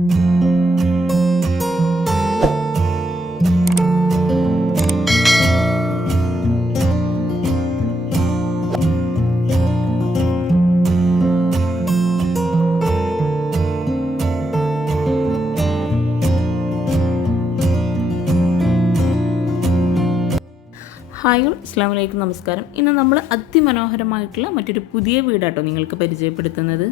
Hi ഇസ്ലാം വലൈക്കും നമസ്കാരം. ഇന്ന് നമ്മൾ അതിമനോഹരമായിട്ടുള്ള മറ്റൊരു പുതിയ വീടാട്ടോ നിങ്ങൾക്ക് പരിചയപ്പെടുത്തുന്നത്.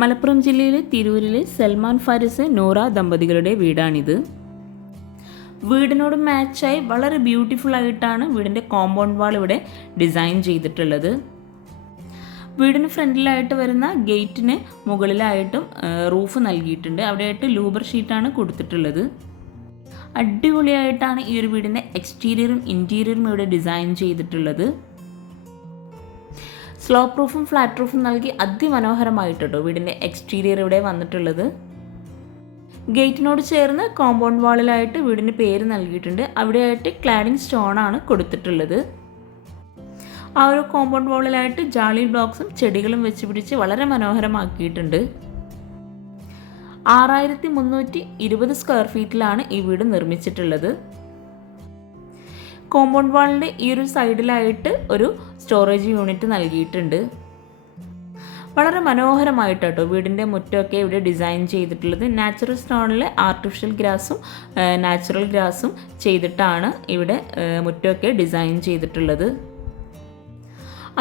മലപ്പുറം ജില്ലയിലെ തിരൂരിലെ സൽമാൻ ഫാരിസ് നോറ ദമ്പതികളുടെ വീടാണിത്. വീടിനോട് മാച്ചായി വളരെ ബ്യൂട്ടിഫുൾ ആയിട്ടാണ് വീടിന്റെ കോമ്പൗണ്ട് വാൾ ഇവിടെ ഡിസൈൻ ചെയ്തിട്ടുള്ളത്. വീടിന് ഫ്രണ്ടിലായിട്ട് വരുന്ന ഗേറ്റിന് മുകളിലായിട്ടും റൂഫ് നൽകിയിട്ടുണ്ട്. അവിടെയായിട്ട് ലൂബർ ഷീറ്റാണ് കൊടുത്തിട്ടുള്ളത്. അടിപൊളിയായിട്ടാണ് ഈ ഒരു വീടിന്റെ എക്സ്റ്റീരിയറും ഇന്റീരിയറും ഇവിടെ ഡിസൈൻ ചെയ്തിട്ടുള്ളത്. സ്ലോ പ്രൂഫും ഫ്ലാറ്റ് പ്രൂഫും നൽകി അതിമനോഹരമായിട്ടോ വീടിന്റെ എക്സ്റ്റീരിയർ ഇവിടെ വന്നിട്ടുള്ളത്. ഗേറ്റിനോട് ചേർന്ന് കോമ്പൗണ്ട് വാളിലായിട്ട് വീടിന് പേര് നൽകിയിട്ടുണ്ട്. അവിടെയായിട്ട് ക്ലാഡിംഗ് സ്റ്റോൺ ആണ് കൊടുത്തിട്ടുള്ളത്. ആ ഒരു കോമ്പൗണ്ട് വാളിലായിട്ട് ജാളി ബ്ലോക്സും ചെടികളും വെച്ച് പിടിച്ച് വളരെ മനോഹരമാക്കിയിട്ടുണ്ട്. ആറായിരത്തി മുന്നൂറ്റി ഇരുപത് സ്ക്വയർ ഫീറ്റിലാണ് ഈ വീട് നിർമ്മിച്ചിട്ടുള്ളത്. കോമ്പൗണ്ട് വാളിന്റെ ഈ ഒരു സൈഡിലായിട്ട് ഒരു സ്റ്റോറേജ് യൂണിറ്റ് നൽകിയിട്ടുണ്ട്. വളരെ മനോഹരമായിട്ടോ വീടിന്റെ മുറ്റമൊക്കെ ഇവിടെ ഡിസൈൻ ചെയ്തിട്ടുള്ളത്. നാച്ചുറൽ സ്റ്റോണിൽ ആർട്ടിഫിഷ്യൽ ഗ്രാസും നാച്ചുറൽ ഗ്രാസും ചെയ്തിട്ടാണ് ഇവിടെ മുറ്റമൊക്കെ ഡിസൈൻ ചെയ്തിട്ടുള്ളത്.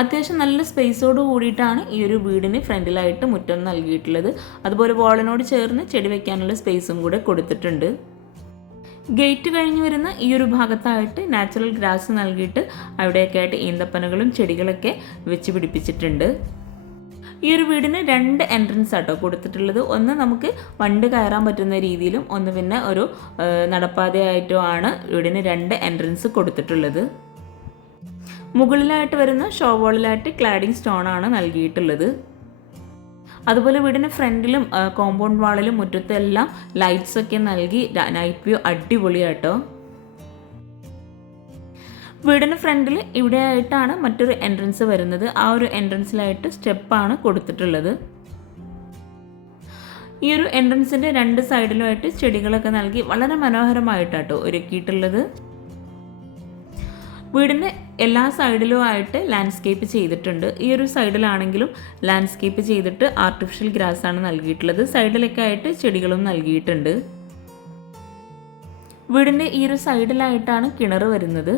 അത്യാവശ്യം നല്ല സ്പേസോട് കൂടിയിട്ടാണ് ഈ ഒരു വീടിന് ഫ്രണ്ടിലായിട്ട് മുറ്റം നൽകിയിട്ടുള്ളത്. അതുപോലെ വാളിനോട് ചേർന്ന് ചെടി വെക്കാനുള്ള സ്പേസും കൂടെ കൊടുത്തിട്ടുണ്ട്. ഗേറ്റ് കഴിഞ്ഞ് വരുന്ന ഈ ഒരു ഭാഗത്തായിട്ട് നാച്ചുറൽ ഗ്രാസ് നൽകിയിട്ട് അവിടെയൊക്കെ ആയിട്ട് ഈന്തപ്പനകളും ചെടികളൊക്കെ വെച്ച് പിടിപ്പിച്ചിട്ടുണ്ട്. ഈ ഒരു വീടിന് രണ്ട് എൻട്രൻസ് ആട്ടോ കൊടുത്തിട്ടുള്ളത്. ഒന്ന് നമുക്ക് വണ്ട് കയറാൻ പറ്റുന്ന രീതിയിലും ഒന്ന് പിന്നെ ഒരു നടപ്പാതയായിട്ടോ ആണ് വീടിന് രണ്ട് എൻട്രൻസ് കൊടുത്തിട്ടുള്ളത്. മുകളിലായിട്ട് വരുന്ന ഷോ വോളിലായിട്ട് ക്ലാഡിംഗ് സ്റ്റോൺ ആണ് നൽകിയിട്ടുള്ളത്. അതുപോലെ വീടിന് ഫ്രണ്ടിലും കോമ്പൗണ്ട് വാളിലും മുറ്റത്തെല്ലാം ലൈറ്റ്സ് ഒക്കെ നൽകി നൈറ്റ് വ്യൂ അടിപൊളിയാട്ടോ. വീടിന് ഫ്രണ്ടിൽ ഇവിടെ ആയിട്ടാണ് മറ്റൊരു എൻട്രൻസ് വരുന്നത്. ആ ഒരു എൻട്രൻസിലായിട്ട് സ്റ്റെപ്പാണ് കൊടുത്തിട്ടുള്ളത്. ഈ ഒരു എൻട്രൻസിന്റെ രണ്ട് സൈഡിലുമായിട്ട് ചെടികളൊക്കെ നൽകി വളരെ മനോഹരമായിട്ടാട്ടോ ഒരുക്കിയിട്ടുള്ളത്. വീടിന്റെ എല്ലാ സൈഡിലുമായിട്ട് ലാൻഡ്സ്കേപ്പ് ചെയ്തിട്ടുണ്ട്. ഈ ഒരു സൈഡിലാണെങ്കിലും ലാൻഡ്സ്കേപ്പ് ചെയ്തിട്ട് ആർട്ടിഫിഷ്യൽ ഗ്രാസ് ആണ് നൽകിയിട്ടുള്ളത്. സൈഡിലൊക്കെ ആയിട്ട് ചെടികളും നൽകിയിട്ടുണ്ട്. വീടിന്റെ ഈ ഒരു സൈഡിലായിട്ടാണ് കിണർ വരുന്നത്.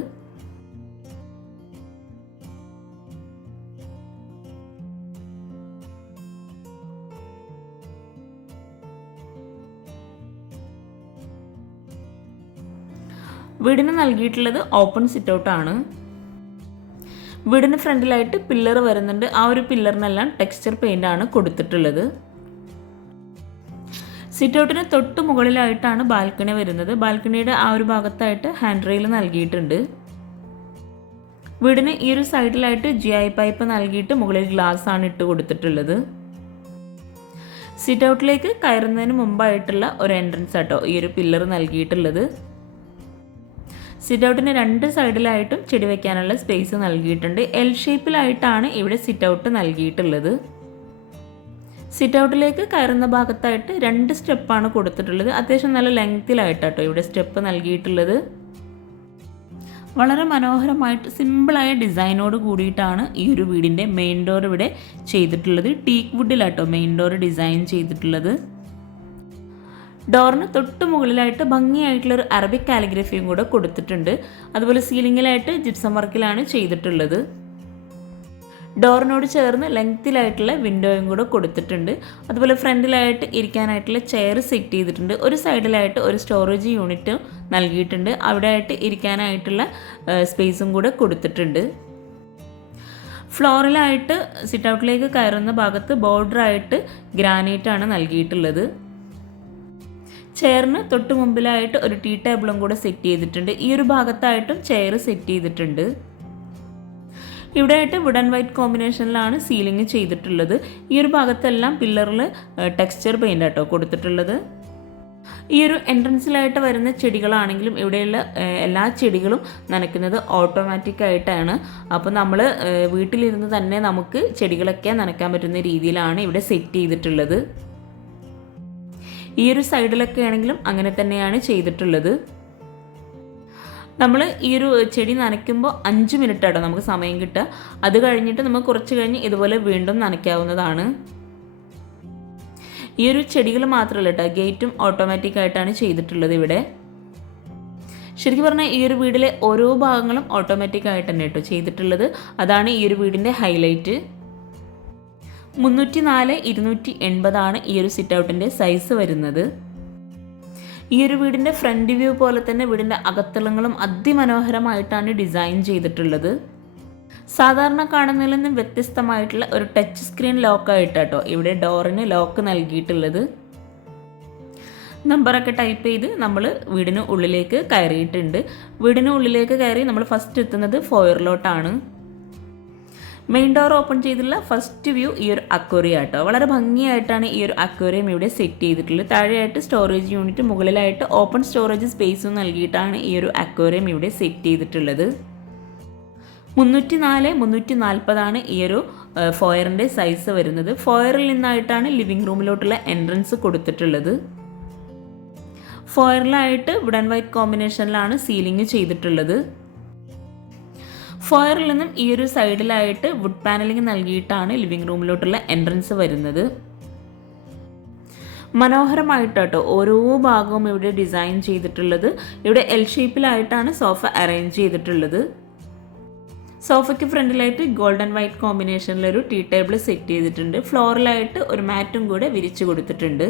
വീടിന് നൽകിയിട്ടുള്ളത് ഓപ്പൺ സിറ്റ് ആണ്. വീടിന് ഫ്രണ്ടിലായിട്ട് പില്ലർ വരുന്നുണ്ട്. ആ ഒരു പില്ലറിനെല്ലാം ടെക്സ്ചർ പെയിന്റ് ആണ് കൊടുത്തിട്ടുള്ളത്. സിറ്റ് ഔട്ടിന് തൊട്ട് മുകളിലായിട്ടാണ് ബാൽക്കണി വരുന്നത്. ബാൽക്കണിയുടെ ആ ഒരു ഭാഗത്തായിട്ട് ഹാൻഡ് റെയിൽ നൽകിയിട്ടുണ്ട്. വീടിന് ഈ ഒരു സൈഡിലായിട്ട് ജി ഐ പൈപ്പ് നൽകിയിട്ട് മുകളിൽ ഗ്ലാസ് ആണ് ഇട്ട് കൊടുത്തിട്ടുള്ളത്. സിറ്റ് ഔട്ടിലേക്ക് കയറുന്നതിന് മുമ്പായിട്ടുള്ള ഒരു എൻട്രൻസ് ആട്ടോ ഈ ഒരു പില്ലർ നൽകിയിട്ടുള്ളത്. സിറ്റ് ഔട്ടിന് രണ്ട് സൈഡിലായിട്ടും ചെടി വയ്ക്കാനുള്ള സ്പേസ് നൽകിയിട്ടുണ്ട്. എൽ ഷേപ്പിലായിട്ടാണ് ഇവിടെ സിറ്റ് ഔട്ട് നൽകിയിട്ടുള്ളത്. സിറ്റ് ഔട്ടിലേക്ക് കയറുന്ന ഭാഗത്തായിട്ട് രണ്ട് സ്റ്റെപ്പാണ് കൊടുത്തിട്ടുള്ളത്. അത്യാവശ്യം നല്ല ലെങ്ത്തിലായിട്ടാട്ടോ ഇവിടെ സ്റ്റെപ്പ് നൽകിയിട്ടുള്ളത്. വളരെ മനോഹരമായിട്ട് സിമ്പിളായ ഡിസൈനോട് കൂടിയിട്ടാണ് ഈ ഒരു വീടിന്റെ മെയിൻ ഡോർ ഇവിടെ ചെയ്തിട്ടുള്ളത്. ടീക്ക് വുഡിലാട്ടോ മെയിൻ ഡോർ ഡിസൈൻ ചെയ്തിട്ടുള്ളത്. ഡോറിന് തൊട്ട് മുകളിലായിട്ട് ഭംഗിയായിട്ടുള്ള ഒരു അറബിക് കാലിഗ്രഫിയും കൂടെ കൊടുത്തിട്ടുണ്ട്. അതുപോലെ സീലിങ്ങിലായിട്ട് ജിപ്സം വർക്കിലാണ് ചെയ്തിട്ടുള്ളത്. ഡോറിനോട് ചേർന്ന് ലെങ്ത്തിലായിട്ടുള്ള വിൻഡോയും കൂടെ കൊടുത്തിട്ടുണ്ട്. അതുപോലെ ഫ്രണ്ടിലായിട്ട് ഇരിക്കാനായിട്ടുള്ള ചെയർ സെറ്റ് ചെയ്തിട്ടുണ്ട്. ഒരു സൈഡിലായിട്ട് ഒരു സ്റ്റോറേജ് യൂണിറ്റ് നൽകിയിട്ടുണ്ട്. അവിടെ ആയിട്ട് ഇരിക്കാനായിട്ടുള്ള സ്പേസും കൂടെ കൊടുത്തിട്ടുണ്ട്. ഫ്ലോറിലായിട്ട് സിറ്റ് ഔട്ടിലേക്ക് കയറുന്ന ഭാഗത്ത് ബോർഡറായിട്ട് ഗ്രാനൈറ്റാണ് നൽകിയിട്ടുള്ളത്. ചെയറിന് തൊട്ട് മുമ്പിലായിട്ട് ഒരു ടീ ടേബിളും കൂടെ സെറ്റ് ചെയ്തിട്ടുണ്ട്. ഈ ഒരു ഭാഗത്തായിട്ടും ചെയർ സെറ്റ് ചെയ്തിട്ടുണ്ട്. ഇവിടെയായിട്ട് വുഡ് വൈറ്റ് കോമ്പിനേഷനിലാണ് സീലിംഗ് ചെയ്തിട്ടുള്ളത്. ഈ ഒരു ഭാഗത്തെല്ലാം പില്ലറിൽ ടെക്സ്ചർ പെയിന്റ് ആട്ടോ കൊടുത്തിട്ടുള്ളത്. ഈ ഒരു എൻട്രൻസിലായിട്ട് വരുന്ന ചെടികളാണെങ്കിലും ഇവിടെയുള്ള എല്ലാ ചെടികളും നനയ്ക്കുന്നത് ഓട്ടോമാറ്റിക് ആയിട്ടാണ്. അപ്പോൾ നമ്മൾ വീട്ടിലിരുന്ന് തന്നെ നമുക്ക് ചെടികളൊക്കെ നനയ്ക്കാൻ പറ്റുന്ന രീതിയിലാണ് ഇവിടെ സെറ്റ് ചെയ്തിട്ടുള്ളത്. ഈ ഒരു സൈഡിലൊക്കെ ആണെങ്കിലും അങ്ങനെ തന്നെയാണ് ചെയ്തിട്ടുള്ളത്. നമ്മൾ ഈ ഒരു ചെടി നനയ്ക്കുമ്പോൾ അഞ്ച് മിനിറ്റ് ആട്ടോ നമുക്ക് സമയം കിട്ടുക. അത് കഴിഞ്ഞിട്ട് നമുക്ക് കുറച്ച് കഴിഞ്ഞ് ഇതുപോലെ വീണ്ടും നനയ്ക്കാവുന്നതാണ്. ഈ ഒരു ചെടികൾ മാത്രമല്ല കേട്ടോ ഗേറ്റും ഓട്ടോമാറ്റിക് ആയിട്ടാണ് ചെയ്തിട്ടുള്ളത് ഇവിടെ. ശരിക്കും പറഞ്ഞാൽ ഈ ഒരു വീടിലെ ഓരോ ഭാഗങ്ങളും ഓട്ടോമാറ്റിക് ആയിട്ട് തന്നെ കേട്ടോ ചെയ്തിട്ടുള്ളത്. അതാണ് ഈ ഒരു വീടിന്റെ ഹൈലൈറ്റ്. മുന്നൂറ്റി നാല് ഇരുന്നൂറ്റി എൺപതാണ് ഈ ഒരു സിറ്റ് ഔട്ടിന്റെ സൈസ് വരുന്നത്. ഈ ഒരു വീടിന്റെ ഫ്രണ്ട് വ്യൂ പോലെ തന്നെ വീടിന്റെ അകത്തളങ്ങളും അതിമനോഹരമായിട്ടാണ് ഡിസൈൻ ചെയ്തിട്ടുള്ളത്. സാധാരണ കാണുന്നതിൽ നിന്നും വ്യത്യസ്തമായിട്ടുള്ള ഒരു ടച്ച് സ്ക്രീൻ ലോക്കായിട്ടാട്ടോ ഇവിടെ ഡോറിന് ലോക്ക് നൽകിയിട്ടുള്ളത്. നമ്പറൊക്കെ ടൈപ്പ് ചെയ്ത് നമ്മൾ വീടിന് ഉള്ളിലേക്ക് കയറിയിട്ടുണ്ട്. വീടിന് ഉള്ളിലേക്ക് കയറി നമ്മൾ ഫസ്റ്റ് എത്തുന്നത് ഫോയറിലോട്ടാണ് മെയിൻ ഡോർ ഓപ്പൺ ചെയ്തിട്ടുള്ള ഫസ്റ്റ് വ്യൂ ഈ ഒരു അക്വറിയ കേട്ടോ വളരെ ഭംഗിയായിട്ടാണ് ഈ ഒരു അക്വറിയം ഇവിടെ സെറ്റ് ചെയ്തിട്ടുള്ളത്. താഴെയായിട്ട് സ്റ്റോറേജ് യൂണിറ്റ് മുകളിലായിട്ട് ഓപ്പൺ സ്റ്റോറേജ് സ്പേസും നൽകിയിട്ടാണ് ഈ ഒരു അക്വറിയം ഇവിടെ സെറ്റ് ചെയ്തിട്ടുള്ളത്. മുന്നൂറ്റി നാല് മുന്നൂറ്റി നാൽപ്പതാണ് ഈ ഒരു ഫോയറിന്റെ സൈസ് വരുന്നത്. ഫോയറിൽ നിന്നായിട്ടാണ് ലിവിംഗ് റൂമിലോട്ടുള്ള എൻട്രൻസ് കൊടുത്തിട്ടുള്ളത്. ഫോയറിലായിട്ട് വുഡ് ആൻഡ് വൈറ്റ് കോമ്പിനേഷനിലാണ് സീലിംഗ് ചെയ്തിട്ടുള്ളത്. ഫോയറിൽ നിന്നും ഈ ഒരു സൈഡിലായിട്ട് വുഡ് പാനലിംഗ് നൽകിയിട്ടാണ് ലിവിംഗ് റൂമിലോട്ടുള്ള എൻട്രൻസ് വരുന്നത്. മനോഹരമായിട്ട് കേട്ടോ ഓരോ ഭാഗവും ഇവിടെ ഡിസൈൻ ചെയ്തിട്ടുള്ളത്. ഇവിടെ എൽ ഷേപ്പിലായിട്ടാണ് സോഫ അറേഞ്ച് ചെയ്തിട്ടുള്ളത്. സോഫയ്ക്ക് ഫ്രണ്ടിലായിട്ട് ഗോൾഡൻ വൈറ്റ് കോമ്പിനേഷനിലൊരു ടീ ടേബിൾ സെറ്റ് ചെയ്തിട്ടുണ്ട്. ഫ്ലോറിലായിട്ട് ഒരു മാറ്റും കൂടെ വിരിച്ചു കൊടുത്തിട്ടുണ്ട്.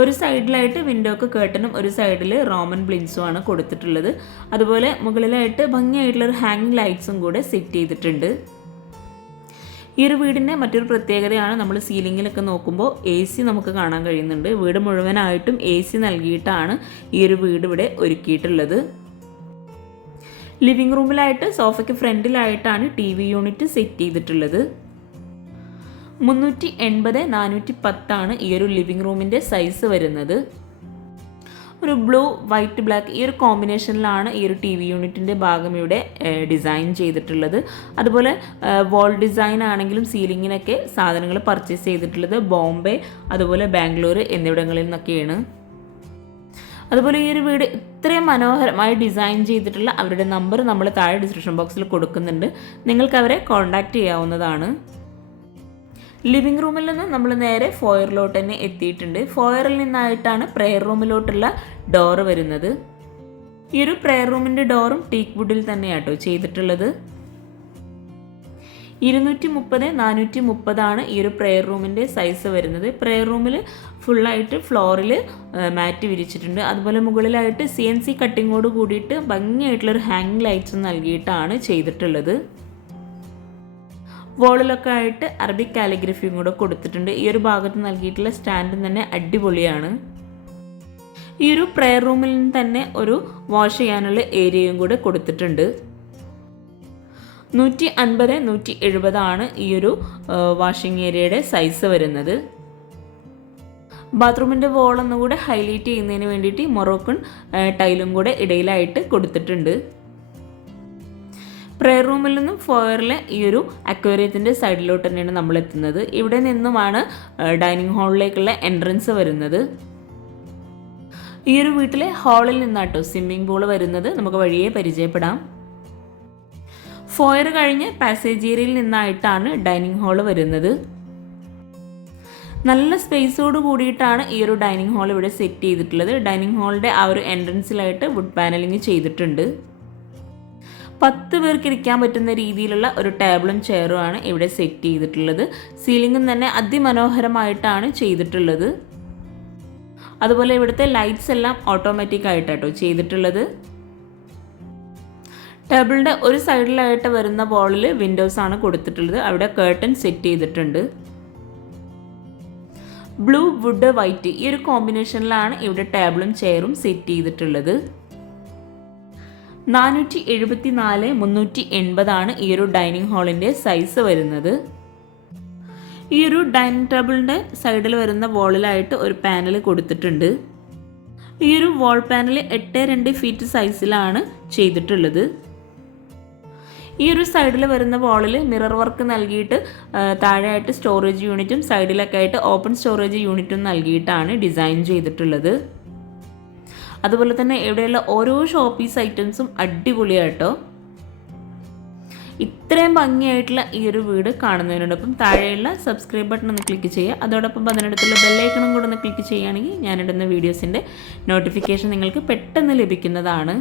ഒരു സൈഡിലായിട്ട് വിൻഡോക്ക് കേട്ടനും ഒരു സൈഡിൽ റോമൻ ബ്ലിൻസും ആണ് കൊടുത്തിട്ടുള്ളത്. അതുപോലെ മുകളിലായിട്ട് ഭംഗിയായിട്ടുള്ള ഒരു ഹാങ്ങിങ് ലൈറ്റ്സും കൂടെ സെറ്റ് ചെയ്തിട്ടുണ്ട്. ഈ ഒരു വീടിന്റെ മറ്റൊരു പ്രത്യേകതയാണ് നമ്മൾ സീലിങ്ങിലൊക്കെ നോക്കുമ്പോൾ എ സി നമുക്ക് കാണാൻ കഴിയുന്നുണ്ട്. വീട് മുഴുവനായിട്ടും എ സി നൽകിയിട്ടാണ് ഈ ഒരു വീട് ഇവിടെ ഒരുക്കിയിട്ടുള്ളത്. ലിവിംഗ് റൂമിലായിട്ട് സോഫയ്ക്ക് ഫ്രണ്ടിലായിട്ടാണ് ടി വി യൂണിറ്റ് സെറ്റ് ചെയ്തിട്ടുള്ളത്. മുന്നൂറ്റി എൺപത് നാനൂറ്റി പത്താണ് ഈ ഒരു ലിവിംഗ് റൂമിന്റെ സൈസ് വരുന്നത്. ഒരു ബ്ലൂ വൈറ്റ് ബ്ലാക്ക് ഈ ഒരു കോമ്പിനേഷനിലാണ് ഈ ഒരു ടി വി യൂണിറ്റിന്റെ ഭാഗം ഇവിടെ ഡിസൈൻ ചെയ്തിട്ടുള്ളത്. അതുപോലെ വാൾ ഡിസൈൻ ആണെങ്കിലും സീലിങ്ങിനൊക്കെ സാധനങ്ങൾ പർച്ചേസ് ചെയ്തിട്ടുള്ളത് ബോംബെ അതുപോലെ ബാംഗ്ലൂർ എന്നിവിടങ്ങളിൽ നിന്നൊക്കെയാണ്. അതുപോലെ ഈ ഒരു വീട് ഇത്രയും മനോഹരമായി ഡിസൈൻ ചെയ്തിട്ടുള്ള അവരുടെ നമ്പർ നമ്മൾ താഴെ ഡിസ്ക്രിപ്ഷൻ ബോക്സിൽ കൊടുക്കുന്നുണ്ട്. നിങ്ങൾക്ക് അവരെ കോൺടാക്റ്റ് ചെയ്യാവുന്നതാണ്. ലിവിംഗ് റൂമിൽ നിന്ന് നമ്മൾ നേരെ ഫോയറിലോട്ട് തന്നെ എത്തിയിട്ടുണ്ട്. ഫോയറിൽ നിന്നായിട്ടാണ് പ്രെയർ റൂമിലോട്ടുള്ള ഡോറ് വരുന്നത്. ഈ ഒരു പ്രെയർ റൂമിന്റെ ഡോറും ടീക്ക് വുഡിൽ തന്നെയാട്ടോ ചെയ്തിട്ടുള്ളത് ഇരുന്നൂറ്റി മുപ്പത് നാനൂറ്റി മുപ്പതാണ് ഈ ഒരു പ്രെയർ റൂമിന്റെ സൈസ് വരുന്നത്. പ്രെയർ റൂമിൽ ഫുള്ളായിട്ട് ഫ്ലോറിൽ മാറ്റ് വിരിച്ചിട്ടുണ്ട്. അതുപോലെ മുകളിലായിട്ട് സി എൻ സി കട്ടിങ്ങോട് കൂടിയിട്ട് ഭംഗിയായിട്ടുള്ളൊരു ഹാങ്ങിങ് ലൈറ്റ്സ് നൽകിയിട്ടാണ് ചെയ്തിട്ടുള്ളത്. വോളിലൊക്കെ ആയിട്ട് അറബിക് കാലിഗ്രഫിയും കൂടെ കൊടുത്തിട്ടുണ്ട്. ഈ ഒരു ഭാഗത്ത് നൽകിയിട്ടുള്ള സ്റ്റാൻഡും തന്നെ അടിപൊളിയാണ്. ഈ ഒരു പ്രെയർ റൂമിൽ തന്നെ ഒരു വാഷ് ചെയ്യാനുള്ള ഏരിയയും കൂടെ കൊടുത്തിട്ടുണ്ട്. നൂറ്റി അൻപത് നൂറ്റി എഴുപതാണ് ഈ ഒരു വാഷിംഗ് ഏരിയയുടെ സൈസ് വരുന്നത്. ബാത്റൂമിന്റെ വോൾ ഒന്നുകൂടെ ഹൈലൈറ്റ് ചെയ്യുന്നതിന് വേണ്ടിയിട്ട് മൊറോക്കൺ ടൈലും കൂടെ ഇടയിലായിട്ട് കൊടുത്തിട്ടുണ്ട്. പ്രെയർ റൂമിൽ നിന്നും ഫോയറിലെ ഈ ഒരു അക്വേറിയത്തിന്റെ സൈഡിലോട്ട് തന്നെയാണ് നമ്മൾ എത്തുന്നത്. ഇവിടെ നിന്നുമാണ് ഡൈനിങ് ഹാളിലേക്കുള്ള എൻട്രൻസ് വരുന്നത്. ഈ ഒരു വീട്ടിലെ ഹാളിൽ നിന്നാട്ടോ സ്വിമ്മിംഗ് പൂൾ വരുന്നത്. നമുക്ക് വഴിയെ പരിചയപ്പെടാം. ഫോയർ കഴിഞ്ഞ് പാസേജ് ഏരിയയിൽ നിന്നായിട്ടാണ് ഡൈനിങ് ഹാൾ വരുന്നത്. നല്ല സ്പേസോട് കൂടിയിട്ടാണ് ഈ ഒരു ഡൈനിങ് ഹാൾ ഇവിടെ സെറ്റ് ചെയ്തിട്ടുള്ളത്. ഡൈനിങ് ഹാളിന്റെ ആ ഒരു എൻട്രൻസിലായിട്ട് വുഡ് പാനലിങ് ചെയ്തിട്ടുണ്ട്. പത്ത് പേർക്ക് ഇരിക്കാൻ പറ്റുന്ന രീതിയിലുള്ള ഒരു ടേബിളും ചെയറുമാണ് ഇവിടെ സെറ്റ് ചെയ്തിട്ടുള്ളത്. സീലിംഗും തന്നെ അതിമനോഹരമായിട്ടാണ് ചെയ്തിട്ടുള്ളത്. അതുപോലെ ഇവിടുത്തെ ലൈറ്റ്സ് എല്ലാം ഓട്ടോമാറ്റിക് ആയിട്ടാട്ടോ ചെയ്തിട്ടുള്ളത്. ടേബിളിന്റെ ഒരു സൈഡിലായിട്ട് വരുന്ന വോളിൽ വിൻഡോസ് ആണ് കൊടുത്തിട്ടുള്ളത്. അവിടെ കേർട്ടൺ സെറ്റ് ചെയ്തിട്ടുണ്ട്. ബ്ലൂ വുഡ് വൈറ്റ് ഈ ഒരു കോമ്പിനേഷനിലാണ് ഇവിടെ ടേബിളും ചെയറും സെറ്റ് ചെയ്തിട്ടുള്ളത്. നാനൂറ്റി എഴുപത്തി നാല് മുന്നൂറ്റി എൺപതാണ് ഈ ഒരു ഡൈനിങ് ഹാളിന്റെ സൈസ് വരുന്നത്. ഈ ഒരു ഡൈനിങ് ടേബിളിന്റെ സൈഡിൽ വരുന്ന വോളിലായിട്ട് ഒരു പാനൽ കൊടുത്തിട്ടുണ്ട്. ഈ ഒരു വാൾ പാനൽ എട്ട് രണ്ട് ഫീറ്റ് സൈസിലാണ് ചെയ്തിട്ടുള്ളത്. ഈ ഒരു സൈഡിൽ വരുന്ന വാളിൽ മിറർ വർക്ക് നൽകിയിട്ട് താഴെയായിട്ട് സ്റ്റോറേജ് യൂണിറ്റും സൈഡിലൊക്കെ ആയിട്ട് ഓപ്പൺ സ്റ്റോറേജ് യൂണിറ്റും നൽകിയിട്ടാണ് ഡിസൈൻ ചെയ്തിട്ടുള്ളത്. അതുപോലെ തന്നെ ഇവിടെയുള്ള ഓരോ ഷോപ്പീസ് ഐറ്റംസും അടിപൊളിയാട്ടോ ഇത്രയും ഭംഗിയായിട്ടുള്ള ഈ ഒരു വീട് കാണുന്നതിനോടൊപ്പം താഴെയുള്ള സബ്സ്ക്രൈബ് ബട്ടൺ ഒന്ന് ക്ലിക്ക് ചെയ്യുക. അതോടൊപ്പം അതിനടുത്തുള്ള ബെല്ലൈക്കണും കൂടെ ഒന്ന് ക്ലിക്ക് ചെയ്യുകയാണെങ്കിൽ ഞാനിടുന്ന വീഡിയോസിന്റെ നോട്ടിഫിക്കേഷൻ നിങ്ങൾക്ക് പെട്ടെന്ന് ലഭിക്കുന്നതാണ്.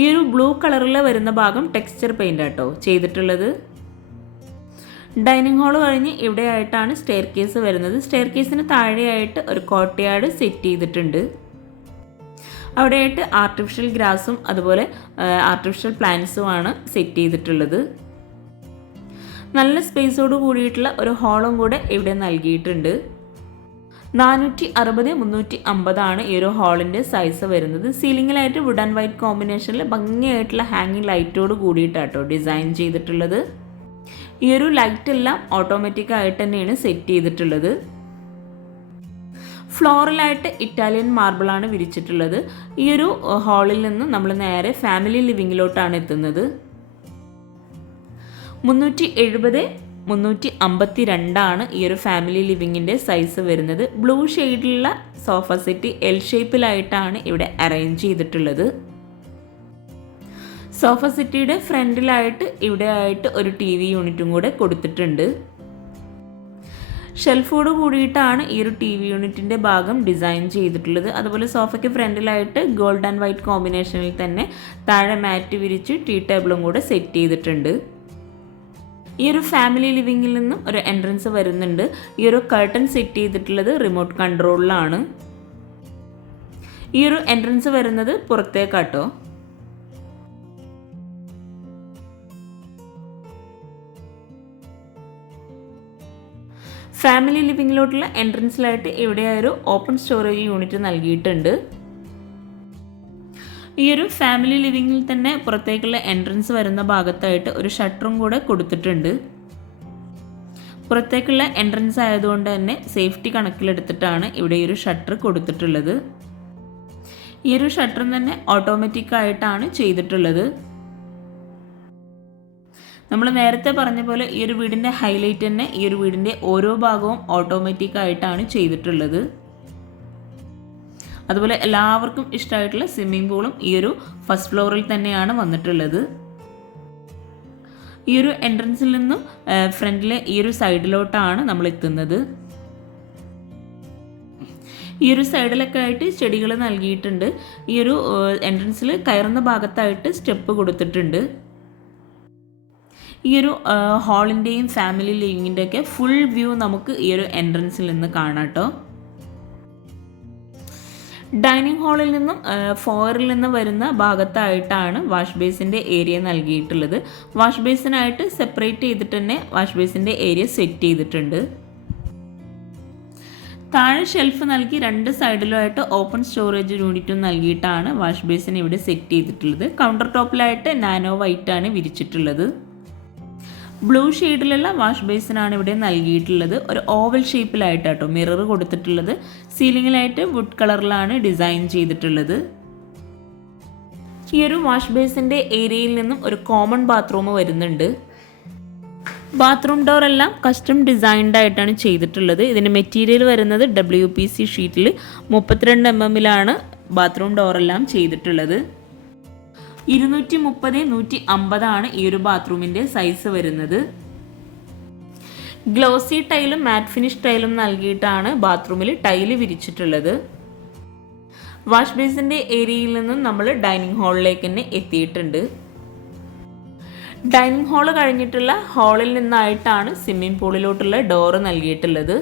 ഈ ഒരു ബ്ലൂ കളറിൽ വരുന്ന ഭാഗം ടെക്സ്ചർ പെയിന്റ് ആട്ടോ ചെയ്തിട്ടുള്ളത്. ഡൈനിങ് ഹാൾ കഴിഞ്ഞ് ഇവിടെയായിട്ടാണ് സ്റ്റെയർ കേസ് വരുന്നത്. സ്റ്റെയർ കേസിന് താഴെയായിട്ട് ഒരു കോട്ടയാട് സെറ്റ് ചെയ്തിട്ടുണ്ട്. അവിടെയായിട്ട് ആർട്ടിഫിഷ്യൽ ഗ്രാസും അതുപോലെ ആർട്ടിഫിഷ്യൽ പ്ലാന്റ്സുമാണ് സെറ്റ് ചെയ്തിട്ടുള്ളത്. നല്ല സ്പേസോട് കൂടിയിട്ടുള്ള ഒരു ഹോളും കൂടെ ഇവിടെ നൽകിയിട്ടുണ്ട്. നാനൂറ്റി അറുപത് മുന്നൂറ്റി അമ്പതാണ് ഈ ഒരു ഹാളിന്റെ സൈസ് വരുന്നത്. സീലിങ്ങിലായിട്ട് വുഡ് ആൻഡ് വൈറ്റ് കോമ്പിനേഷനിൽ ഭംഗിയായിട്ടുള്ള ഹാങ്ങിങ് ലൈറ്റോട് കൂടിയിട്ടാട്ടോ ഡിസൈൻ ചെയ്തിട്ടുള്ളത്. ഈ ഒരു ലൈറ്റ് എല്ലാം ഓട്ടോമാറ്റിക് ആയിട്ട് തന്നെയാണ് സെറ്റ് ചെയ്തിട്ടുള്ളത്. ഫ്ലോറലായിട്ട് ഇറ്റാലിയൻ മാർബിളാണ് വിരിച്ചിട്ടുള്ളത്. ഈ ഒരു ഹാളിൽ നിന്ന് നമ്മൾ നേരെ ഫാമിലി ലിവിങ്ങിലോട്ടാണ് എത്തുന്നത്. മുന്നൂറ്റി എഴുപത് മുന്നൂറ്റി അമ്പത്തി രണ്ടാണ് ഈ ഒരു ഫാമിലി ലിവിങ്ങിന്റെ സൈസ് വരുന്നത്. ബ്ലൂ ഷെയ്ഡിലുള്ള സോഫ സെറ്റ് എൽ ഷേപ്പിലായിട്ടാണ് ഇവിടെ അറേഞ്ച് ചെയ്തിട്ടുള്ളത്. സോഫ സെറ്റിയുടെ ഫ്രണ്ടിലായിട്ട് ഇവിടെ ആയിട്ട് ഒരു ടി വി യൂണിറ്റും കൂടെ കൊടുത്തിട്ടുണ്ട്. ഷെൽഫോട് കൂടിയിട്ടാണ് ഈ ഒരു ടി വി യൂണിറ്റിന്റെ ഭാഗം ഡിസൈൻ ചെയ്തിട്ടുള്ളത്. അതുപോലെ സോഫയ്ക്ക് ഫ്രണ്ടിലായിട്ട് ഗോൾഡ് ആൻഡ് വൈറ്റ് കോമ്പിനേഷനിൽ തന്നെ താഴെ മാറ്റ് വിരിച്ച് ടീ ടേബിളും കൂടെ സെറ്റ് ചെയ്തിട്ടുണ്ട്. ഈ ഒരു ഫാമിലി ലിവിങ്ങിൽ നിന്നും ഒരു എൻട്രൻസ് വരുന്നുണ്ട്. ഈ ഒരു കർട്ടൻ സെറ്റ് ചെയ്തിട്ടുള്ളത് റിമോട്ട് കൺട്രോളിലാണ്. ഈ ഒരു എൻട്രൻസ് വരുന്നത് പുറത്തേക്കാട്ടോ. ഫാമിലി ലിവിങ്ങിലോട്ടുള്ള എൻട്രൻസിലായിട്ട് ഇവിടെ ഒരു ഓപ്പൺ സ്റ്റോറേജ് യൂണിറ്റ് നൽകിയിട്ടുണ്ട്. ഈ ഒരു ഫാമിലി ലിവിങ്ങിൽ തന്നെ പുറത്തേക്കുള്ള എൻട്രൻസ് വരുന്ന ഭാഗത്തായിട്ട് ഒരു ഷട്ടറും കൂടെ കൊടുത്തിട്ടുണ്ട്. പുറത്തേക്കുള്ള എൻട്രൻസ് ആയതുകൊണ്ട് തന്നെ സേഫ്റ്റി കണക്കിലെടുത്തിട്ടാണ് ഇവിടെ ഈ ഒരു ഷട്ടർ കൊടുത്തിട്ടുള്ളത്. ഈ ഒരു ഷട്ടറും തന്നെ ഓട്ടോമാറ്റിക് ആയിട്ടാണ് ചെയ്തിട്ടുള്ളത്. നമ്മൾ നേരത്തെ പറഞ്ഞ പോലെ ഈ ഒരു വീടിന്റെ ഹൈലൈറ്റ് തന്നെ ഈ ഒരു വീടിന്റെ ഓരോ ഭാഗവും ഓട്ടോമാറ്റിക് ആയിട്ടാണ് ചെയ്തിട്ടുള്ളത്. അതുപോലെ എല്ലാവർക്കും ഇഷ്ടമായിട്ടുള്ള സ്വിമ്മിംഗ് പൂളും ഈ ഒരു ഫസ്റ്റ് ഫ്ലോറിൽ തന്നെയാണ് വന്നിട്ടുള്ളത്. ഈ ഒരു എൻട്രൻസിൽ നിന്നും ഫ്രണ്ടിലെ ഈ ഒരു സൈഡിലോട്ടാണ് നമ്മൾ എത്തുന്നത്. ഈ ഒരു സൈഡിലൊക്കെ ആയിട്ട് ചെടികൾ നൽകിയിട്ടുണ്ട്. ഈ ഒരു എൻട്രൻസിൽ കയറുന്ന ഭാഗത്തായിട്ട് സ്റ്റെപ്പ് കൊടുത്തിട്ടുണ്ട്. ഈ ഒരു ഹാളിന്റെയും ഫാമിലി ലിവിങ്ങിന്റെയൊക്കെ ഫുൾ വ്യൂ നമുക്ക് ഈ ഒരു എൻട്രൻസിൽ നിന്ന് കാണാം കേട്ടോ ഡൈനിങ് ഹാളിൽ നിന്നും ഫോയറിൽ നിന്ന് വരുന്ന ഭാഗത്തായിട്ടാണ് വാഷ് ബേസിന്റെ ഏരിയ നൽകിയിട്ടുള്ളത്. വാഷ് ബേസിനായിട്ട് സെപ്പറേറ്റ് ചെയ്തിട്ട് തന്നെ വാഷ് ബേസിന്റെ ഏരിയ സെറ്റ് ചെയ്തിട്ടുണ്ട്. താഴെ ഷെൽഫ് നൽകി രണ്ട് സൈഡിലുമായിട്ട് ഓപ്പൺ സ്റ്റോറേജ് യൂണിറ്റും നൽകിയിട്ടാണ് വാഷ് ബേസിൻ ഇവിടെ സെറ്റ് ചെയ്തിട്ടുള്ളത്. കൗണ്ടർ ടോപ്പിലായിട്ട് നാനോ വൈറ്റ് ആണ് വിരിച്ചിട്ടുള്ളത്. ബ്ലൂ ഷെയ്ഡിലുള്ള വാഷ് ബേസിനാണ് ഇവിടെ നൽകിയിട്ടുള്ളത്. ഒരു ഓവൽ ഷേപ്പിലായിട്ടാട്ടോ മിറർ കൊടുത്തിട്ടുള്ളത്. സീലിങ്ങിലായിട്ട് വുഡ് കളറിലാണ് ഡിസൈൻ ചെയ്തിട്ടുള്ളത്. ഈ ഒരു വാഷ് ബേസിന്റെ ഏരിയയിൽ നിന്നും ഒരു കോമൺ ബാത്റൂം വരുന്നുണ്ട്. ബാത്റൂം ഡോർ എല്ലാം കസ്റ്റം ഡിസൈൻഡ് ആയിട്ടാണ് ചെയ്തിട്ടുള്ളത്. ഇതിന്റെ മെറ്റീരിയൽ വരുന്നത് ഡബ്ല്യു പി സി ഷീറ്റിൽ മുപ്പത്തിരണ്ട് എം എമ്മിലാണ് ബാത്റൂം ഡോറെല്ലാം ചെയ്തിട്ടുള്ളത്. ഇരുന്നൂറ്റി മുപ്പത് നൂറ്റി അമ്പതാണ് ഈ ഒരു ബാത്റൂമിന്റെ സൈസ് വരുന്നത്. ഗ്ലോസി ടൈലും മാറ്റ് ഫിനിഷ് ടൈലും നൽകിയിട്ടാണ് ബാത്റൂമിൽ ടൈൽ വിരിച്ചിട്ടുള്ളത്. വാഷ് ബേസിന്റെ ഏരിയയിൽ നിന്നും നമ്മൾ ഡൈനിങ് ഹാളിലേക്ക് തന്നെ എത്തിയിട്ടുണ്ട്. ഡൈനിങ് ഹാൾ കഴിഞ്ഞിട്ടുള്ള ഹാളിൽ നിന്നായിട്ടാണ് സ്വിമ്മിംഗ് പൂളിലോട്ടുള്ള ഡോറ് നൽകിയിട്ടുള്ളത്.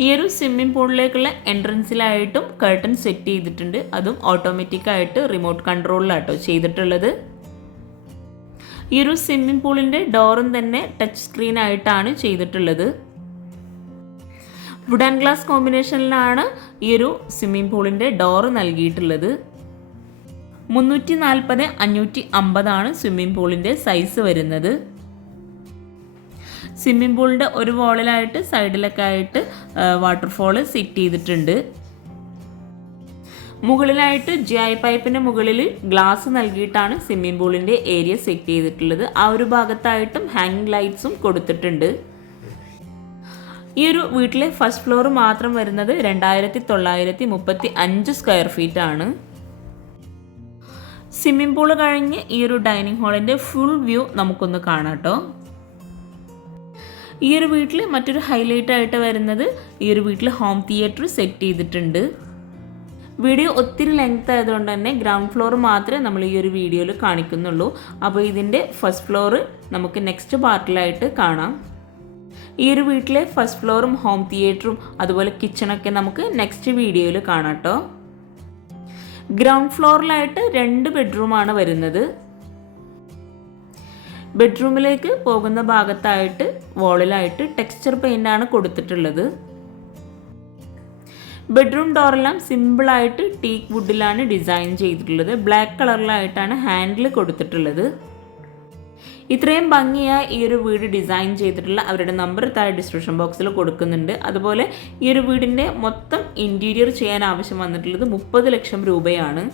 ഈ ഒരു സ്വിമ്മിംഗ് പൂളിലേക്കുള്ള എൻട്രൻസിലായിട്ടും കർട്ടൻ സെറ്റ് ചെയ്തിട്ടുണ്ട്. അതും ഓട്ടോമാറ്റിക് ആയിട്ട് റിമോട്ട് കൺട്രോളിലാട്ടോ ചെയ്തിട്ടുള്ളത്. ഈ ഒരു സ്വിമ്മിംഗ് പൂളിന്റെ ഡോറും തന്നെ ടച്ച് സ്ക്രീൻ ആയിട്ടാണ് ചെയ്തിട്ടുള്ളത്. വുഡ് ആൻഡ് ഗ്ലാസ് കോമ്പിനേഷനിലാണ് ഈ ഒരു സ്വിമ്മിംഗ് പൂളിന്റെ ഡോറ് നൽകിയിട്ടുള്ളത്. മുന്നൂറ്റി നാൽപ്പത് അഞ്ഞൂറ്റി അമ്പതാണ് സ്വിമ്മിംഗ് പൂളിന്റെ സൈസ് വരുന്നത്. സ്വിമ്മിംഗ് പൂളിന്റെ ഒരു വോളിലായിട്ട് സൈഡിലൊക്കെ ആയിട്ട് വാട്ടർഫോൾ സെറ്റ് ചെയ്തിട്ടുണ്ട്. മുകളിലായിട്ട് ജി ഐ പൈപ്പിന്റെ മുകളിൽ ഗ്ലാസ് നൽകിയിട്ടാണ് സ്വിമ്മിംഗ് പൂളിന്റെ ഏരിയ സെറ്റ് ചെയ്തിട്ടുള്ളത്. ആ ഒരു ഭാഗത്തായിട്ടും ഹാങ്ങിങ് ലൈറ്റ്സും കൊടുത്തിട്ടുണ്ട്. ഈ ഒരു വീട്ടിലെ ഫസ്റ്റ് ഫ്ലോർ മാത്രം വരുന്നത് രണ്ടായിരത്തി തൊള്ളായിരത്തി മുപ്പത്തി അഞ്ച് സ്ക്വയർ ഫീറ്റ് ആണ്. സ്വിമ്മിംഗ് പൂൾ കഴിഞ്ഞ് ഈ ഒരു ഡൈനിങ് ഹാളിന്റെ ഫുൾ വ്യൂ നമുക്കൊന്ന് കാണാം കേട്ടോ ഈ ഒരു വീട്ടിൽ മറ്റൊരു ഹൈലൈറ്റ് ആയിട്ട് വരുന്നത് ഈ ഒരു വീട്ടിൽ ഹോം തിയേറ്റർ സെറ്റ് ചെയ്തിട്ടുണ്ട്. വീഡിയോ ഒത്തിരി ലെങ്ത് ആയതുകൊണ്ട് തന്നെ ഗ്രൗണ്ട് ഫ്ലോർ മാത്രമേ നമ്മൾ ഈ ഒരു വീഡിയോയിൽ കാണിക്കുന്നുള്ളൂ. അപ്പോൾ ഇതിന്റെ ഫസ്റ്റ് ഫ്ലോർ നമുക്ക് നെക്സ്റ്റ് പാർട്ടിലായിട്ട് കാണാം. ഈ ഒരു വീട്ടിലെ ഫസ്റ്റ് ഫ്ലോറും ഹോം തിയേറ്ററും അതുപോലെ കിച്ചണൊക്കെ നമുക്ക് നെക്സ്റ്റ് വീഡിയോയിൽ കാണാം കേട്ടോ ഗ്രൗണ്ട് ഫ്ലോറിലായിട്ട് രണ്ട് ബെഡ്റൂമാണ് വരുന്നത്. ബെഡ്റൂമിലേക്ക് പോകുന്ന ഭാഗത്തായിട്ട് വോളിലായിട്ട് ടെക്സ്ചർ പെയിന്റാണ് കൊടുത്തിട്ടുള്ളത്. ബെഡ്റൂം ഡോറെല്ലാം സിമ്പിളായിട്ട് ടീക്ക് വുഡിലാണ് ഡിസൈൻ ചെയ്തിട്ടുള്ളത്. ബ്ലാക്ക് കളറിലായിട്ടാണ് ഹാൻഡിൽ കൊടുത്തിട്ടുള്ളത്. ഇത്രയും ഭംഗിയായി ഈ ഒരു വീട് ഡിസൈൻ ചെയ്തിട്ടുള്ള അവരുടെ നമ്പർ താഴെ ഡിസ്ക്രിപ്ഷൻ ബോക്സിൽ കൊടുക്കുന്നുണ്ട്. അതുപോലെ ഈ ഒരു വീടിന്റെ മൊത്തം ഇന്റീരിയർ ചെയ്യാൻ ആവശ്യം വന്നിട്ടുള്ളത് മുപ്പത് ലക്ഷം രൂപയാണ്.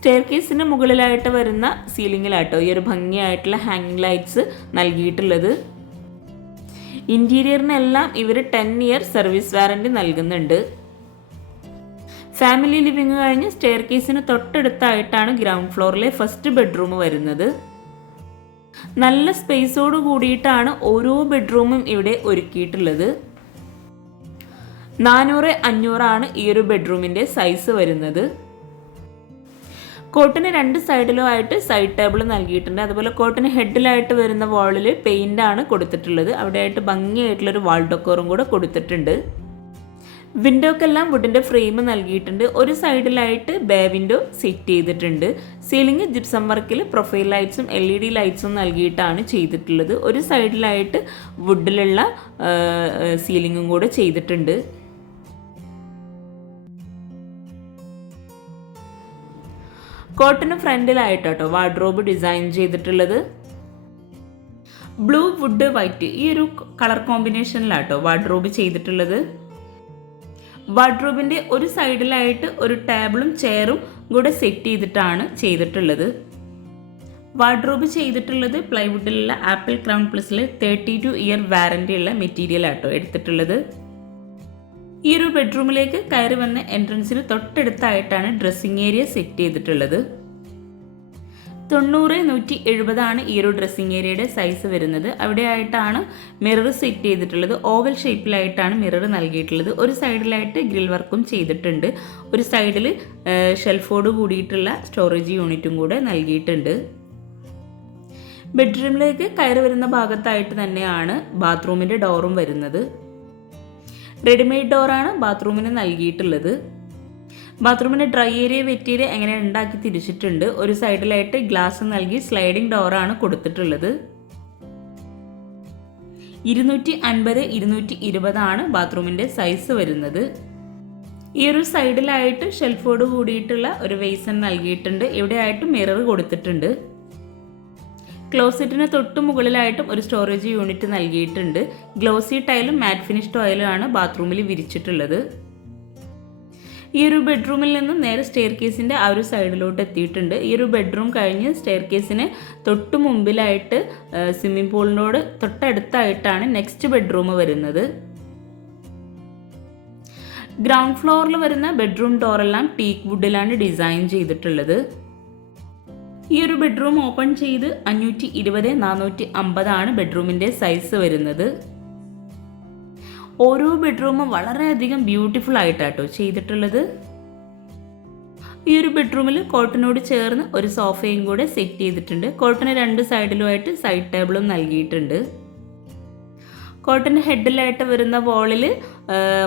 സ്റ്റെയർ കേസിന് മുകളിലായിട്ട് വരുന്ന സീലിങ്ങിലാട്ടോ ഈ ഒരു ഭംഗിയായിട്ടുള്ള ഹാങ്ങിങ് ലൈറ്റ്സ് നൽകിയിട്ടുള്ളത്. ഇന്റീരിയറിനെല്ലാം ഇവർ ടെൻ ഇയർ സർവീസ് വാറന്റി നൽകുന്നുണ്ട്. ഫാമിലി ലിവിങ് കഴിഞ്ഞ് സ്റ്റെയർ കേസിന് തൊട്ടടുത്തായിട്ടാണ് ഗ്രൗണ്ട് ഫ്ലോറിലെ ഫസ്റ്റ് ബെഡ്റൂം വരുന്നത്. നല്ല സ്പേസോട് കൂടിയിട്ടാണ് ഓരോ ബെഡ്റൂമും ഇവിടെ ഒരുക്കിയിട്ടുള്ളത്. നാനൂറ് അഞ്ഞൂറാണ് ഈ ഒരു ബെഡ്റൂമിന്റെ സൈസ് വരുന്നത്. കോട്ടിന് രണ്ട് സൈഡിലും ആയിട്ട് സൈഡ് ടേബിൾ നൽകിയിട്ടുണ്ട്. അതുപോലെ കോട്ടിന് ഹെഡിലായിട്ട് വരുന്ന വാളിൽ ആണ് കൊടുത്തിട്ടുള്ളത്. അവിടെയായിട്ട് ഭംഗിയായിട്ടുള്ളൊരു വാൾ ഡെക്കോറും കൂടെ കൊടുത്തിട്ടുണ്ട്. വിൻഡോക്കെല്ലാം വുഡിന്റെ ഫ്രെയിം നൽകിയിട്ടുണ്ട്. ഒരു സൈഡിലായിട്ട് ബേ വിൻഡോ സെറ്റ് ചെയ്തിട്ടുണ്ട്. സീലിംഗ് ജിപ്സം വർക്കിൽ പ്രൊഫൈൽ ലൈറ്റ്സും എൽ ഇ ഡി ലൈറ്റ്സും നൽകിയിട്ടാണ് ചെയ്തിട്ടുള്ളത്. ഒരു സൈഡിലായിട്ട് വുഡിലുള്ള സീലിങ്ങും കൂടെ ചെയ്തിട്ടുണ്ട്. കോട്ടന് ഫ്രണ്ടിലായിട്ട് കേട്ടോ വാർഡ്രോബ് ഡിസൈൻ ചെയ്തിട്ടുള്ളത്. ബ്ലൂ വുഡ് വൈറ്റ് ഈ ഒരു കളർ കോമ്പിനേഷനിലാട്ടോ വാർഡ്രോബ് ചെയ്തിട്ടുള്ളത്. വാർഡ്രോബിന്റെ ഒരു സൈഡിലായിട്ട് ഒരു ടേബിളും ചെയറും കൂടെ സെറ്റ് ചെയ്തിട്ടാണ് ചെയ്തിട്ടുള്ളത്. വാർഡ്രോബ് ചെയ്തിട്ടുള്ളത് പ്ലൈവുഡിലുള്ള ആപ്പിൾ ക്രൗൺ പ്ലസിൽ തേർട്ടി ടു ഇയർ വാറന്റി ഉള്ള മെറ്റീരിയൽ ആട്ടോ എടുത്തിട്ടുള്ളത്. ഈ ഒരു ബെഡ്റൂമിലേക്ക് കയറി വന്ന എൻട്രൻസിന് തൊട്ടടുത്തായിട്ടാണ് ഡ്രസ്സിംഗ് ഏരിയ സെറ്റ് ചെയ്തിട്ടുള്ളത്. തൊണ്ണൂറ് നൂറ്റി എഴുപതാണ് ഈ ഒരു ഡ്രസ്സിംഗ് ഏരിയയുടെ സൈസ് വരുന്നത്. അവിടെയായിട്ടാണ് മിറർ സെറ്റ് ചെയ്തിട്ടുള്ളത്. ഓവൽ ഷേപ്പിലായിട്ടാണ് മിറർ നൽകിയിട്ടുള്ളത്. ഒരു സൈഡിലായിട്ട് ഗ്രിൽ വർക്കും ചെയ്തിട്ടുണ്ട്. ഒരു സൈഡിൽ ഷെൽഫോട് കൂടിയിട്ടുള്ള സ്റ്റോറേജ് യൂണിറ്റും കൂടെ നൽകിയിട്ടുണ്ട്. ബെഡ്റൂമിലേക്ക് കയറി വരുന്ന ഭാഗത്തായിട്ട് തന്നെയാണ് ബാത്റൂമിന്റെ ഡോറും വരുന്നത്. റെഡിമെയ്ഡ് ഡോറാണ് ബാത്റൂമിന് നൽകിയിട്ടുള്ളത്. ബാത്റൂമിന് ഡ്രൈ ഏരിയ വെറ്റ് ഏരിയ എങ്ങനെ ഉണ്ടാക്കി തിരിച്ചിട്ടുണ്ട്. ഒരു സൈഡിലായിട്ട് ഗ്ലാസ് നൽകി സ്ലൈഡിംഗ് ഡോറാണ് കൊടുത്തിട്ടുള്ളത്. ഇരുന്നൂറ്റി അൻപത് ഇരുന്നൂറ്റി ഇരുപതാണ് ബാത്റൂമിന്റെ സൈസ് വരുന്നത്. ഈ ഒരു സൈഡിലായിട്ട് ഷെൽഫോട് കൂടിയിട്ടുള്ള ഒരു വെയ്സൺ നൽകിയിട്ടുണ്ട്. ഇവിടെയായിട്ട് മിറർ കൊടുത്തിട്ടുണ്ട്. ക്ലോസറ്റിന് തൊട്ട് മുകളിലായിട്ടും ഒരു സ്റ്റോറേജ് യൂണിറ്റ് നൽകിയിട്ടുണ്ട്. ഗ്ലോസി ടൈലും മാറ്റ് ഫിനിഷ് ടോയിലുമാണ് ബാത്റൂമിൽ വിരിച്ചിട്ടുള്ളത്. ഈ ഒരു ബെഡ്റൂമിൽ നിന്നും നേരെ സ്റ്റെയർ കേസിന്റെ ആ ഒരു സൈഡിലോട്ട് എത്തിയിട്ടുണ്ട്. ഈ ഒരു ബെഡ്റൂം കഴിഞ്ഞ് സ്റ്റെയർ കേസിന് തൊട്ട് മുമ്പിലായിട്ട് സ്വിമ്മിംഗ് പൂളിനോട് തൊട്ടടുത്തായിട്ടാണ് നെക്സ്റ്റ് ബെഡ്റൂം വരുന്നത്. ഗ്രൗണ്ട് ഫ്ലോറിൽ വരുന്ന ബെഡ്റൂം ഡോറെല്ലാം ടീക്ക് വുഡിലാണ് ഡിസൈൻ ചെയ്തിട്ടുള്ളത്. ഈ ഒരു ബെഡ്റൂം ഓപ്പൺ ചെയ്ത് അഞ്ഞൂറ്റി ഇരുപത് നാനൂറ്റി അമ്പതാണ് ബെഡ്റൂമിന്റെ സൈസ് വരുന്നത്. ഓരോ ബെഡ്റൂമും വളരെയധികം ബ്യൂട്ടിഫുൾ ആയിട്ടാട്ടോ ചെയ്തിട്ടുള്ളത്. ഈ ഒരു ബെഡ്റൂമിൽ കോട്ടനോട് ചേർന്ന് ഒരു സോഫയും കൂടെ സെറ്റ് ചെയ്തിട്ടുണ്ട്. കോട്ടന് രണ്ട് സൈഡിലുമായിട്ട് സൈഡ് ടേബിളും നൽകിയിട്ടുണ്ട്. കോട്ടൺ ഹെഡിലായിട്ട് വരുന്ന വോളിൽ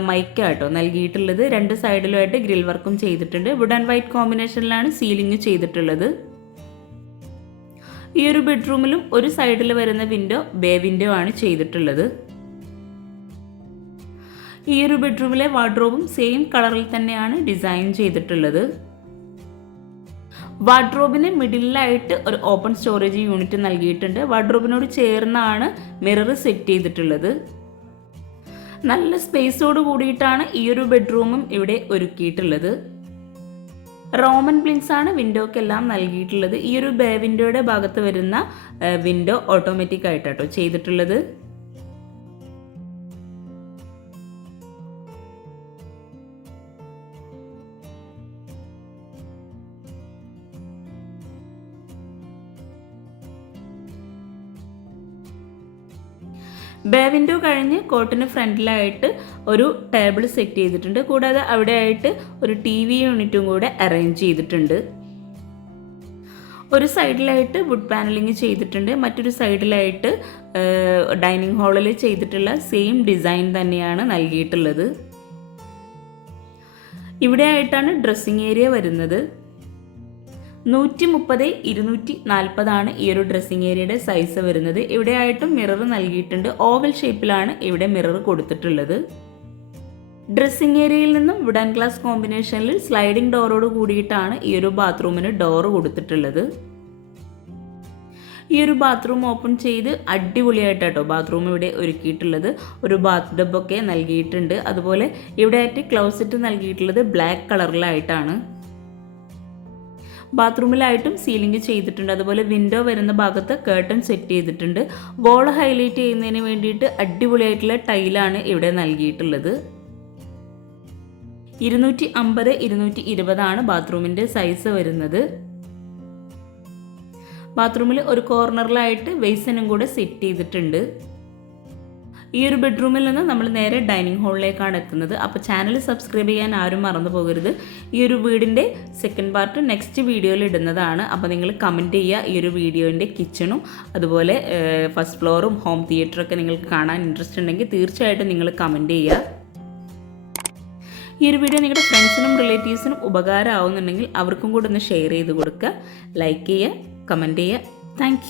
മൈക്കാട്ടോ നൽകിയിട്ടുള്ളത്. രണ്ട് സൈഡിലുമായിട്ട് ഗ്രിൽ വർക്കും ചെയ്തിട്ടുണ്ട്. വുഡ് ആൻഡ് വൈറ്റ് കോമ്പിനേഷനിലാണ് സീലിംഗ് ചെയ്തിട്ടുള്ളത്. ഈ ഒരു ബെഡ്റൂമിലും ഒരു സൈഡിൽ വരുന്ന വിൻഡോ ബേ വിൻഡോ ആണ് ചെയ്തിട്ടുള്ളത്. ഈ ഒരു ബെഡ്റൂമിലെ വാർഡ്രോബും സെയിം കളറിൽ തന്നെയാണ് ഡിസൈൻ ചെയ്തിട്ടുള്ളത്. വാർഡ്രോബിന് മിഡിലായിട്ട് ഒരു ഓപ്പൺ സ്റ്റോറേജ് യൂണിറ്റ് നൽകിയിട്ടുണ്ട്. വാർഡ്രോബിനോട് ചേർന്നാണ് മിറർ സെറ്റ് ചെയ്തിട്ടുള്ളത്. നല്ല സ്പേസോട് കൂടിയിട്ടാണ് ഈ ഒരു ബെഡ്റൂമും ഇവിടെ ഒരുക്കിയിട്ടുള്ളത്. റോമൻ പ്ലിൻസ് ആണ് വിൻഡോക്കെല്ലാം നൽകിയിട്ടുള്ളത്. ഈ ഒരു ബേ വിൻഡോയുടെ ഭാഗത്ത് വരുന്ന വിൻഡോ ഓട്ടോമാറ്റിക് ആയിട്ടാട്ടോ ചെയ്തിട്ടുള്ളത്. ബേ വിൻഡോ കഴിഞ്ഞ് കോട്ടിന് ഫ്രണ്ടിലായിട്ട് ഒരു ടേബിൾ സെറ്റ് ചെയ്തിട്ടുണ്ട്. കൂടാതെ അവിടെയായിട്ട് ഒരു ടി വി യൂണിറ്റും കൂടെ അറേഞ്ച് ചെയ്തിട്ടുണ്ട്. ഒരു സൈഡിലായിട്ട് വുഡ് പാനലിങ് ചെയ്തിട്ടുണ്ട്. മറ്റൊരു സൈഡിലായിട്ട് ഡൈനിങ് ഹാളിൽ ചെയ്തിട്ടുള്ള സെയിം ഡിസൈൻ തന്നെയാണ് നൽകിയിട്ടുള്ളത്. ഇവിടെ ആയിട്ടാണ് ഡ്രസ്സിങ് ഏരിയ വരുന്നത്. നൂറ്റി മുപ്പത് ഇരുന്നൂറ്റി നാൽപ്പതാണ് ഈ ഒരു ഡ്രസ്സിങ് ഏരിയയുടെ സൈസ് വരുന്നത്. ഇവിടെ ആയിട്ടും മിറർ നൽകിയിട്ടുണ്ട് ഓവൽ ഷേപ്പിലാണ് ഇവിടെ മിറർ കൊടുത്തിട്ടുള്ളത്. ഡ്രസ്സിങ് ഏരിയയിൽ നിന്നും വുഡൻ ഗ്ലാസ് കോമ്പിനേഷനിൽ സ്ലൈഡിംഗ് ഡോറോട് കൂടിയിട്ടാണ് ഈ ഒരു ബാത്റൂമിന് ഡോർ കൊടുത്തിട്ടുള്ളത്. ഈ ഒരു ബാത്റൂം ഓപ്പൺ ചെയ്ത് അടിപൊളിയായിട്ടാട്ടോ ബാത്റൂം ഇവിടെ ഒരുക്കിയിട്ടുള്ളത്. ഒരു ബാത്ത് ഡബ്ബൊക്കെ നൽകിയിട്ടുണ്ട്. അതുപോലെ ഇവിടെ ആയിട്ട് ക്ലോസറ്റ് നൽകിയിട്ടുള്ളത് ബ്ലാക്ക് കളറിലായിട്ടാണ് ബാത്റൂമിലായിട്ടും സീലിംഗ് ചെയ്തിട്ടുണ്ട്. അതുപോലെ വിൻഡോ വരുന്ന ഭാഗത്ത് കേട്ടൺ സെറ്റ് ചെയ്തിട്ടുണ്ട്. വോൾ ഹൈലൈറ്റ് ചെയ്യുന്നതിന് വേണ്ടിയിട്ട് അടിപൊളിയായിട്ടുള്ള ടൈലാണ് ഇവിടെ നൽകിയിട്ടുള്ളത്. ഇരുന്നൂറ്റി അമ്പത് ഇരുന്നൂറ്റി ഇരുപതാണ് ബാത്റൂമിന്റെ സൈസ് വരുന്നത്. ബാത്റൂമിൽ ഒരു കോർണറിലായിട്ട് വെയ്സനും കൂടെ സെറ്റ് ചെയ്തിട്ടുണ്ട്. ഈ ഒരു ബെഡ്റൂമിൽ നിന്ന് നമ്മൾ നേരെ ഡൈനിങ് ഹാളിലേക്കാണ് എത്തുന്നത്. അപ്പോൾ ചാനൽ സബ്സ്ക്രൈബ് ചെയ്യാൻ ആരും മറന്നു പോകരുത്. ഈ ഒരു വീടിന്റെ സെക്കൻഡ് പാർട്ട് നെക്സ്റ്റ് വീഡിയോയിൽ ഇടുന്നതാണ്. അപ്പോൾ നിങ്ങൾ കമന്റ് ചെയ്യുക ഈ ഒരു വീഡിയോന്റെ കിച്ചണും അതുപോലെ ഫസ്റ്റ് ഫ്ലോറും ഹോം തിയേറ്ററൊക്കെ നിങ്ങൾക്ക് കാണാൻ ഇൻട്രസ്റ്റ് ഉണ്ടെങ്കിൽ തീർച്ചയായിട്ടും നിങ്ങൾ കമന്റ് ചെയ്യുക. ഈ ഒരു വീഡിയോ നിങ്ങളുടെ ഫ്രണ്ട്സിനും റിലേറ്റീവ്സിനും ഉപകാരമാവുന്നുണ്ടെങ്കിൽ അവർക്കും കൂടെ ഒന്ന് ഷെയർ ചെയ്ത് കൊടുക്കുക. ലൈക്ക് ചെയ്യുക കമന്റ് ചെയ്യുക. താങ്ക്